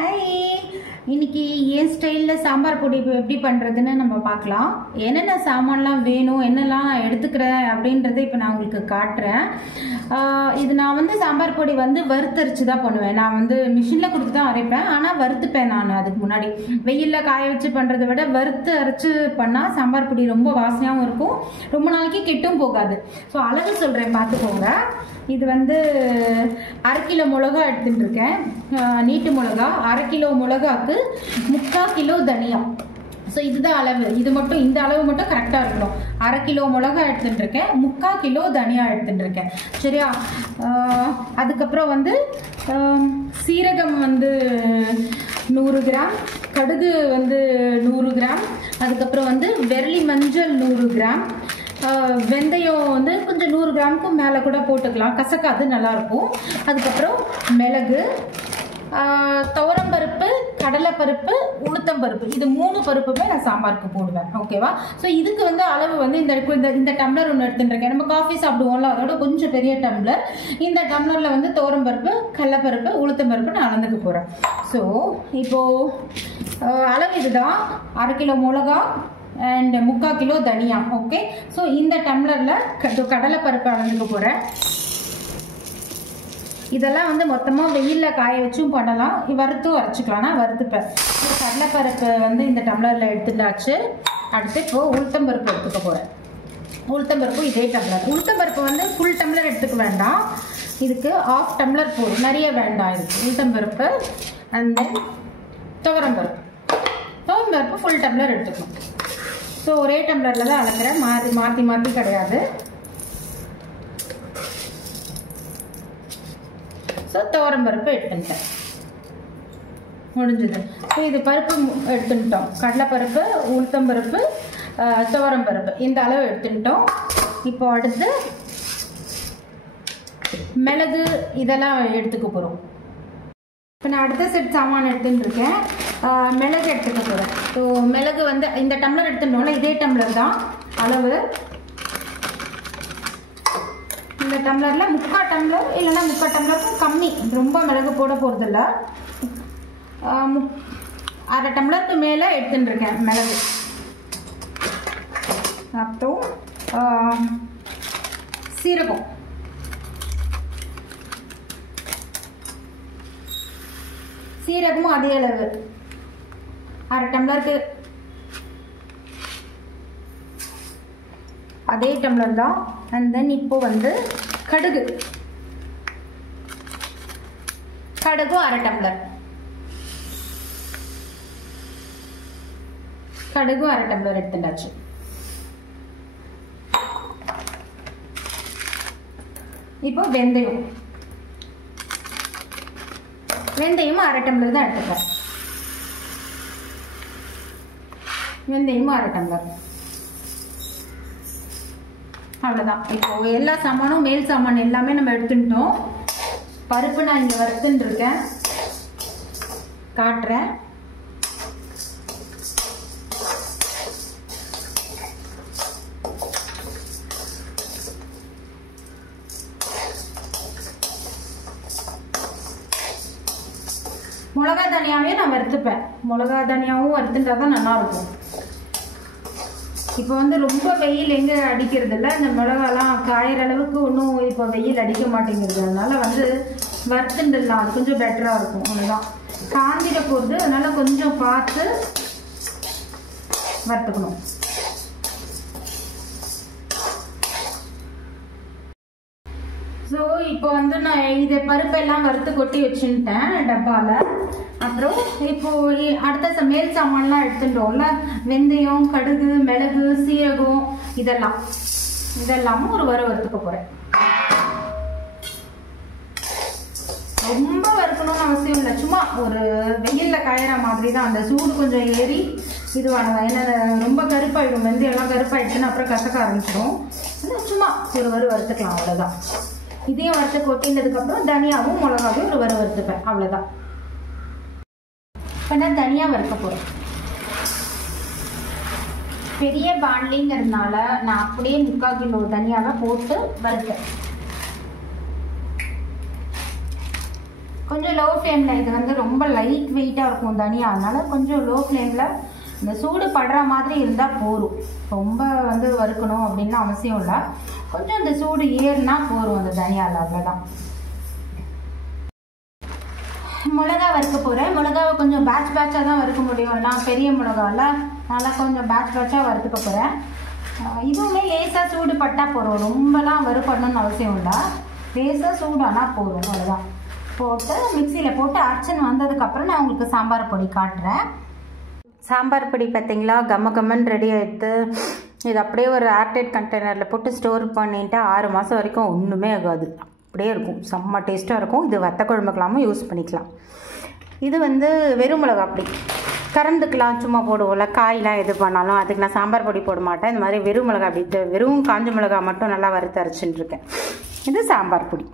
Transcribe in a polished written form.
Hi, இன்னைக்கு என் ஸ்டைலில் சாம்பார் பொடி எப்படி பண்ணுறதுன்னு நம்ம பார்க்கலாம். என்னென்ன சாமான்லாம் வேணும், என்னெல்லாம் நான் எடுத்துக்கிறேன் அப்படின்றத இப்போ நான் உங்களுக்கு காட்டுறேன். இது நான் வந்து சாம்பார் பொடி வந்து வறுத்தரைச்சி தான் பண்ணுவேன். நான் வந்து மிஷினில் கொடுத்து தான் அரைப்பேன், ஆனால் வறுத்துப்பேன். நான் அதுக்கு முன்னாடி வெயிலில் காய வச்சு பண்ணுறதை விட வறுத்து அரைச்சி பண்ணால் சாம்பார் பொடி ரொம்ப வாசனையாகவும் இருக்கும், ரொம்ப நாளைக்கு கெட்டும் போகாது. ஸோ அளவு சொல்கிறேன், பார்த்துக்கோங்க. இது வந்து 1/2 கிலோ மிளகா எடுத்துட்டு இருக்கேன், நீட்டு மிளகா. 1/2 கிலோ மிளகாக்கு 3/4 கிலோ தனியா. ஸோ இதுதான் அளவு. இது மட்டும், இந்த அளவு மட்டும் கரெக்டாக இருக்கணும். 1/2 கிலோ மிளகா எடுத்துட்டு இருக்கேன், 3/4 கிலோ தனியா எடுத்துட்டு இருக்கேன். சரியா? அதுக்கப்புறம் வந்து சீரகம் வந்து 100 கிராம், கடுகு வந்து 100 கிராம், அதுக்கப்புறம் வந்து வெள்ளி மஞ்சள் 100 கிராம், வெந்தயம் வந்து கொஞ்சம் 100 கிராமுக்கும் மேலே கூட போட்டுக்கலாம், கசக்காது, நல்லாயிருக்கும். அதுக்கப்புறம் மிளகு, துவரம்பருப்பு, கடலைப்பருப்பு, உளுத்தம்பருப்பு, இது 3 பருப்புமே நான் சாம்பாருக்கு போடுவேன். ஓகேவா? ஸோ இதுக்கு வந்து அளவு வந்து இந்த டம்ளர் ஒன்று எடுத்துட்டுருக்கேன். நம்ம காஃபி சாப்பிடுவோம்ல, அதோட கொஞ்சம் பெரிய டம்ளர். இந்த டம்ளரில் வந்து துவரம்பருப்பு, கடலைப்பருப்பு, உளுத்தம்பருப்பு நான் அளந்துக்க போகிறேன். ஸோ இப்போது அளவு இதுதான். 1/2 கிலோ மிளகா அண்ட் 3/4 கிலோ தனியா. ஓகே, ஸோ இந்த டம்ளரில் கடலைப்பருப்பு அளந்துக்க போகிறேன். இதெல்லாம் வந்து மொத்தமாக வெயிலில் காய வச்சும் பண்ணலாம், வறுத்தும் அரைச்சிக்கலாம். நான் வறுத்துப்பேன். கடலைப்பருப்பு வந்து இந்த டம்ளரில் எடுத்துட்டாச்சு. அடுத்து இப்போது உளுத்தம்பருப்பு எடுத்துக்க போகிறேன். உளுத்தம்பருப்பு இதே டம்ளர். உளுத்தம்பருப்பு வந்து ஃபுல் டம்ளர் எடுத்துக்க வேண்டாம், இதுக்கு 1/2 டம்ளர் போதும், நிறைய வேண்டாம் இதுக்கு. உளுத்தம்பருப்பு அண்ட் தென் துவரம்பருப்பு. துவரம்பருப்பு ஃபுல் டம்ளர் எடுத்துக்கணும். ஸோ ஒரே டம்ளரில் தான் அளக்கிறேன், மாற்றி கிடையாது. ஸோ துவரம்பருப்பு எடுத்துட்டேன், முடிஞ்சது. ஸோ இது பருப்பு எடுத்துட்டோம், கடலைப்பருப்பு, உளுத்தம்பருப்பு, துவரம்பருப்பு இந்த அளவு எடுத்துட்டோம். இப்போ அடுத்து மிளகு இதெல்லாம் எடுத்துக்க போகிறோம். இப்போ நான் அடுத்த செட் சாமான் எடுத்துட்டு இருக்கேன். மிளகு எடுத்துக்க போகிறேன். ஸோ மிளகு வந்து இந்த டம்ளர் எடுத்துட்டோம்ல, இதே டம்ளர் தான் அளவு. இந்த டம்ளரில் 3/4 டம்ளர் இல்லைன்னா 3/4 டம்ளருக்கும் கம்மி, ரொம்ப மிளகு போட போகிறதில்ல. 1/2 டம்ளருக்கு மேலே எடுத்துட்டு இருக்கேன் மிளகு. அப்புறம் சீரகம், சீரகமும் அதே அளவு 1/2 டம்ளருக்கு அதே டம்ளர் தான். அண்ட் தென் இப்போ வந்து கடுகு, கடுகும் 1/2 டம்ளர், கடுகும் 1/2 டம்ளர் எடுத்துட்டாச்சு. இப்போ வெந்தயம், வெந்தயமும் 1/2 டம்ளர் தான் எடுத்துக்கிறேன். வெந்தயமும் 1/2 டம்ளர். அவ்வளோதான். இப்போ எல்லா சாமானும், மேல் சாமான் எல்லாமே நம்ம எடுத்துட்டோம். பருப்பு நான் இங்கே வறுத்துன்னு இருக்கேன், காட்டுறேன். மிளகா தனியாவே நான் வறுத்துப்பேன், மிளகா தனியாவும் வறுத்துட்டா தான் நல்லாயிருக்கும். இப்போ வந்து ரொம்ப வெயில் எங்கே அடிக்கிறது இல்லை, இந்த மிளகாலாம் காயிற அளவுக்கு ஒன்றும் இப்போ வெயில் அடிக்க மாட்டேங்கிறது. அதனால வந்து வறுத்துண்டுலாம், அது கொஞ்சம் பெட்டராக இருக்கும். அவ்வளோதான், காந்திட போகுது, அதனால கொஞ்சம் பார்த்து வறுத்துக்கணும். ஸோ இப்போ வந்து நான் இதை பருப்பெல்லாம் வறுத்து கொட்டி வச்சுட்டேன் டப்பாவில். அப்புறம் இப்போ அடுத்த மேல் சாமான்லாம் எடுத்துட்டோம்ல, வெந்தயம், கடுகு, மிளகு, சீரகம், இதெல்லாமும் ஒரு வறுத்துக்க போகிறேன். ரொம்ப வறுக்கணும்னு அவசியம் இல்லை, சும்மா ஒரு வெயிலில் காயிற மாதிரி தான். அந்த சூடு கொஞ்சம் ஏறி இதுவானதான், ஏன்னா ரொம்ப கருப்பாயிடும், வெந்தயம்லாம் கருப்பாயிடுச்சுன்னா அப்புறம் கசக்க ஆரம்பிச்சிடும். சும்மா ஒரு வறுத்துக்கலாம், அவ்வளோதான். இதையும் வறுத்து கொட்டினதுக்கப்புறம் தனியாவும் மிளகாவும் ஒரு வறுத்துப்பேன், அவ்வளோதான். இப்போ நான் தனியாக வறுக்க போகிறேன். பெரிய பாண்ட்லிங்கிறதுனால நான் அப்படியே 3/4 கிலோ தனியாவை போட்டு வறுத்தேன். கொஞ்சம் லோ ஃப்ளேமில், இது வந்து ரொம்ப லைட் வெயிட்டாக இருக்கும் தனியா, அதனால் கொஞ்சம் லோ ஃப்ளேமில் இந்த சூடு படுற மாதிரி இருந்தால் போதும். ரொம்ப வந்து வறுக்கணும் அப்படின்னு அவசியம் இல்லை, கொஞ்சம் இந்த சூடு ஏறுனா போதும் அந்த தனியாவில், அவ்வளோதான். மிளகா வறுக்க போகிறேன். மிளகாவை கொஞ்சம் பேட்சாக தான் வறுக்க முடியும், நான் பெரிய மிளகாவில், நல்லா கொஞ்சம் பேட்சாக வறுத்துக்க போகிறேன். இதுவுமே லேசாக சூடு பட்டால் போதும், ரொம்பலாம் வறுப்படணும்னு அவசியம் இல்லை, லேசாக சூடானால் போதும், அவ்வளோதான். போட்டு மிக்சியில் போட்டு அரைச்சின்னு வந்ததுக்கப்புறம் நான் உங்களுக்கு சாம்பார் பொடி காட்டுறேன். சாம்பார் பொடி பார்த்திங்களா, கம்மன்னு ரெடி ஆகிடுது. இது அப்படியே ஒரு ஏர்டைட் கண்டெய்னரில் போட்டு ஸ்டோர் பண்ணிட்டு 6 மாதம் வரைக்கும் ஒன்றுமே ஆகாது, அப்படியே இருக்கும், செம்ம டேஸ்ட்டாக இருக்கும். இது வத்த குழம்புக்கெல்லாமும் யூஸ் பண்ணிக்கலாம். இது வந்து வெறும் மிளகா அப்படி கறந்துக்கலாம், சும்மா போடுவோம்ல, காயெலாம் எது பண்ணாலும் அதுக்கு நான் சாம்பார் பொடி போட மாட்டேன். இந்த மாதிரி வெறும் மிளகா அப்படி வெறும் காஞ்ச மிளகா மட்டும் நல்லா வறுத்து அரைச்சின்னு இருக்கேன். இது சாம்பார் பொடி.